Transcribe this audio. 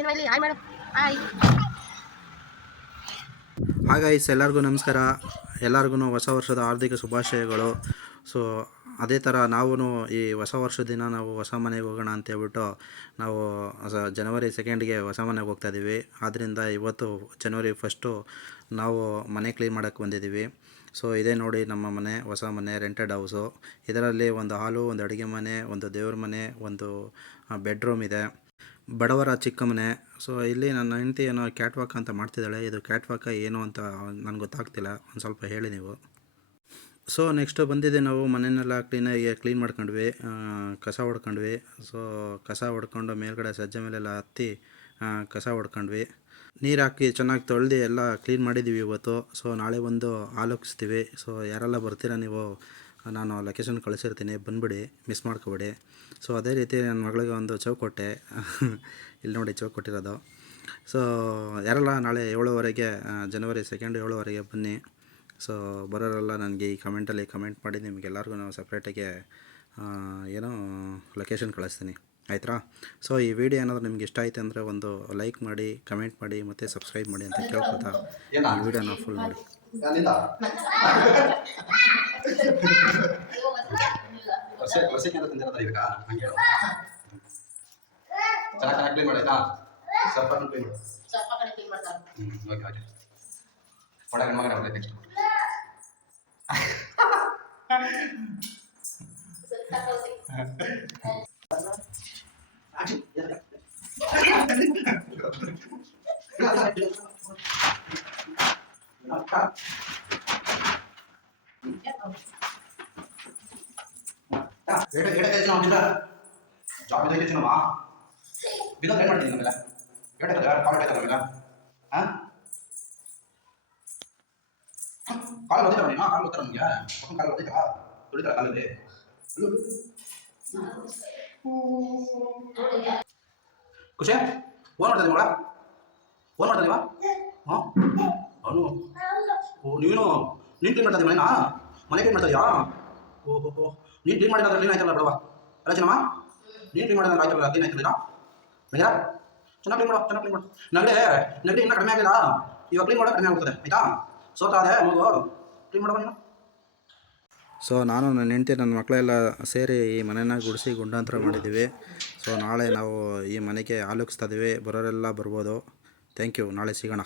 Cinema ಹಾಗಾಯ್ಸ್ ಎಲ್ಲರಿಗೂ ನಮಸ್ಕಾರ. ಎಲ್ಲರಿಗೂ ಹೊಸ ವರ್ಷದ ಹಾರ್ದಿಕ ಶುಭಾಶಯಗಳು. ಸೊ ಅದೇ ಥರ ನಾವು ಈ ಹೊಸ ವರ್ಷದ ದಿನ ನಾವು ಹೊಸ ಮನೆಗೆ ಹೋಗೋಣ ಅಂತ ಹೇಳ್ಬಿಟ್ಟು ನಾವು ಜನವರಿ ಸೆಕೆಂಡ್ಗೆ ಹೊಸ ಮನೆಗೆ ಹೋಗ್ತಾ ಇದ್ದೀವಿ ಆದ್ದರಿಂದ ಇವತ್ತು ಜನವರಿ ಫಸ್ಟು ನಾವು ಮನೆ ಕ್ಲೀನ್ ಮಾಡೋಕ್ಕೆ ಬಂದಿದ್ದೀವಿ ಸೊ ಇದೇ ನೋಡಿ ನಮ್ಮ ಮನೆ, ಹೊಸ ಮನೆ ರೆಂಟೆಡ್ ಹೌಸು ಇದರಲ್ಲಿ ಒಂದು ಹಾಲು, ಒಂದು ಅಡುಗೆ ಮನೆ, ಒಂದು ದೇವ್ರ ಮನೆ, ಒಂದು ಬೆಡ್ರೂಮ್ ಇದೆ. ಬಡವರ ಚಿಕ್ಕ ಮನೆ ಸೊ ಇಲ್ಲಿ ನನ್ನ ಹೆಂಡತಿ ಏನೋ ಕ್ಯಾಟ್ ವಾಕ್ ಅಂತ ಮಾಡ್ತಿದ್ದಾಳೆ. ಇದು ಕ್ಯಾಟ್ ವಾಕ ಏನು ಅಂತ ನನಗೆ ಗೊತ್ತಾಗ್ತಿಲ್ಲ. ಒಂದು ಸ್ವಲ್ಪ ಹೇಳಿ ನೀವು. ಸೊ ನೆಕ್ಸ್ಟು ಬಂದಿದ್ದೆ ನಾವು. ಮನೆಯನ್ನೆಲ್ಲ ಕ್ಲೀನಾಗಿ ಕ್ಲೀನ್ ಮಾಡ್ಕೊಂಡ್ವಿ. ಕಸ ಹೊಡ್ಕೊಂಡ್ವಿ ಸೊ ಕಸ ಹೊಡ್ಕೊಂಡು ಮೇಲ್ಗಡೆ ಸಜ್ಜೆ ಮೇಲೆಲ್ಲ ಹತ್ತಿ ಕಸ ಹೊಡ್ಕೊಂಡ್ವಿ ನೀರು ಹಾಕಿ ಚೆನ್ನಾಗಿ ತೊಳೆದು ಎಲ್ಲ ಕ್ಲೀನ್ ಮಾಡಿದ್ದೀವಿ ಇವತ್ತು. ಸೊ ನಾಳೆ ಒಂದು ಆಲೋಚಿಸ್ತೀವಿ ಸೊ ಯಾರೆಲ್ಲ ಬರ್ತೀರಾ ನೀವು? ನಾನು ಲೊಕೇಶನ್ ಕಳಿಸಿರ್ತೀನಿ, ಬಂದುಬಿಡಿ ಮಿಸ್ ಮಾಡ್ಕೊಬೇಡಿ. ಸೊ ಅದೇ ರೀತಿ ನನ್ನ ಮಗಳಿಗೆ ಒಂದು ಚೌಕ್ ಕೊಟ್ಟೆ. ಇಲ್ಲಿ ನೋಡಿ ಚೌಕ್ ಕೊಟ್ಟಿರೋದು. ಸೊ ಯಾರಲ್ಲ ನಾಳೆ ಏಳುವರೆಗೆ ಜನವರಿ ಸೆಕೆಂಡ್ ಏಳುವರೆಗೆ ಬನ್ನಿ. ಸೊ ಬರೋರೆಲ್ಲ ನನಗೆ ಈ ಕಮೆಂಟಲ್ಲಿ ಕಮೆಂಟ್ ಮಾಡಿ, ನಿಮಗೆಲ್ಲರಿಗೂ ನಾವು ಸಪ್ರೇಟಾಗಿ ಏನೋ ಲೊಕೇಶನ್ ಕಳಿಸ್ತೀನಿ. ಆಯ್ತಾ ಸೊ ಈ ವಿಡಿಯೋ ಏನಾದರೂ ನಿಮ್ಗೆ ಇಷ್ಟ ಆಯ್ತು ಅಂದರೆ ಒಂದು ಲೈಕ್ ಮಾಡಿ ಕಮೆಂಟ್ ಮಾಡಿ, ಮತ್ತು ಸಬ್ಸ್ಕ್ರೈಬ್ ಮಾಡಿ ಅಂತ ಕೇಳ್ಕೊತಾ ಈ ವಿಡಿಯೋನ ಫುಲ್ ನೋಡಿ. ವರ್ಷ ವರ್ಷಕ್ಕೆ ಅಂತ ತಂದಿರೋದ ಇವಾಗ ಹಂಗೆ ಹೇಳು. ಚೆನ್ನಾಗಿ ಚೆನ್ನಾಗಿ ಕ್ಲೀನ್ ಮಾಡಿ ಆಯ್ತಾ ಸ್ವಲ್ಪ ಕ್ಲೀನ್ ಮಾಡು ಸ್ವಲ್ಪ ಕಡೆ ಕ್ಲೀನ್ ಮಾಡ್ತಾರೆ ಹ್ಞೂ ಓಕೆ ಓಕೆ ಒಳಗೆ ಮಗನ ಒಳ್ಳೆ ನೆಕ್ಸ್ಟ್ ಏಟ ಏಟ ಕೆಲಸ ಮಾಡಿಲ್ಲ ಜಾಬ್ ಇದೆ ಕೆಲಸ ನಮ್ಮ ಬಿದ ಏನು ಮಾಡ್ತೀನಿ ನಮ್ಮೆಲ್ಲ ಏಟ ಕದ ಕಾಲ್ ಆಯ್ತಾ ನಮ್ಮೆಲ್ಲ ಹಾ ಕಾಲ್ ಓದಿಲ್ಲ ನೀನು ಕಾಲ್ ಓದ್ತಾರ ನಮ್ಗೆ ಪಕ್ಕನ ಕಾಲ್ ಓದಿಲ್ಲ ದುಡಿತಾರ ಕಾಲಲ್ಲಿ ಖುಷಿ ಫೋನ್ ಮಾಡ್ತಾ ಮಗಳ ಫೋನ್ ಮಾಡ್ತಾ ನೀವಾ ಹಾಂ ಅವನು ಓ ನೀನು ಕ್ಲೀನ್ ಮಾಡ್ತಾ ಮನೆನಾ? ಮನೆ ಕ್ಲೀನ್ ಮಾಡ್ತಾ ಓಹೋ ಹೋ ನೀನು ಕ್ಲೀನ್ ಮಾಡಿದ್ರೆ ಕ್ಲೀನ್ ಆಯ್ತಲ್ಲ ಬಿಡವಾ ಅಲ್ಲ ಚೆನ್ನಮ್ಮ? ನೀನು ಕ್ಲೀನ್ ಮಾಡಿದ್ರೆ ಆಯ್ತಲ್ಲ ಕ್ಲೀನ್ ಆಯ್ತಲ್ಲ ಮೇಘ ಚೆನ್ನಾಗಿ ಕ್ಲೀನ್ ಮಾಡು, ಚೆನ್ನಾಗಿ ಕ್ಲೀನ್ ಮಾಡು. ನಗಡೆ ನಗಡೆ ಇನ್ನೂ ಕಡಿಮೆ ಆಗಿಲ್ಲ. ಇವಾಗ ಕ್ಲೀನ್ ಮಾಡೋ ಕಡಿಮೆ ಆಗ್ತದೆ ಆಯ್ತಾ? ಸೋತಾದೆ ಮಗು ಕ್ಲೀನ್ ಮಾಡೋಣ ನೀನು. ಸೊ ನಾನು ನನ್ನ ಹೆಂಡತಿ, ನನ್ನ ಮಕ್ಕಳೆಲ್ಲ ಸೇರಿ ಈ ಮನೆನ ಗುಡಿಸಿ ಗುಂಡಾಂತರ ಮಾಡಿದ್ದೀವಿ. ಸೊ ನಾಳೆ ನಾವು ಈ ಮನೆಗೆ ಆಲೋಕಿಸ್ತಾ ಇದ್ದೀವಿ ಬರೋರೆಲ್ಲ ಬರ್ಬೋದು. ಥ್ಯಾಂಕ್ ಯು ನಾಳೆ ಸಿಗೋಣ.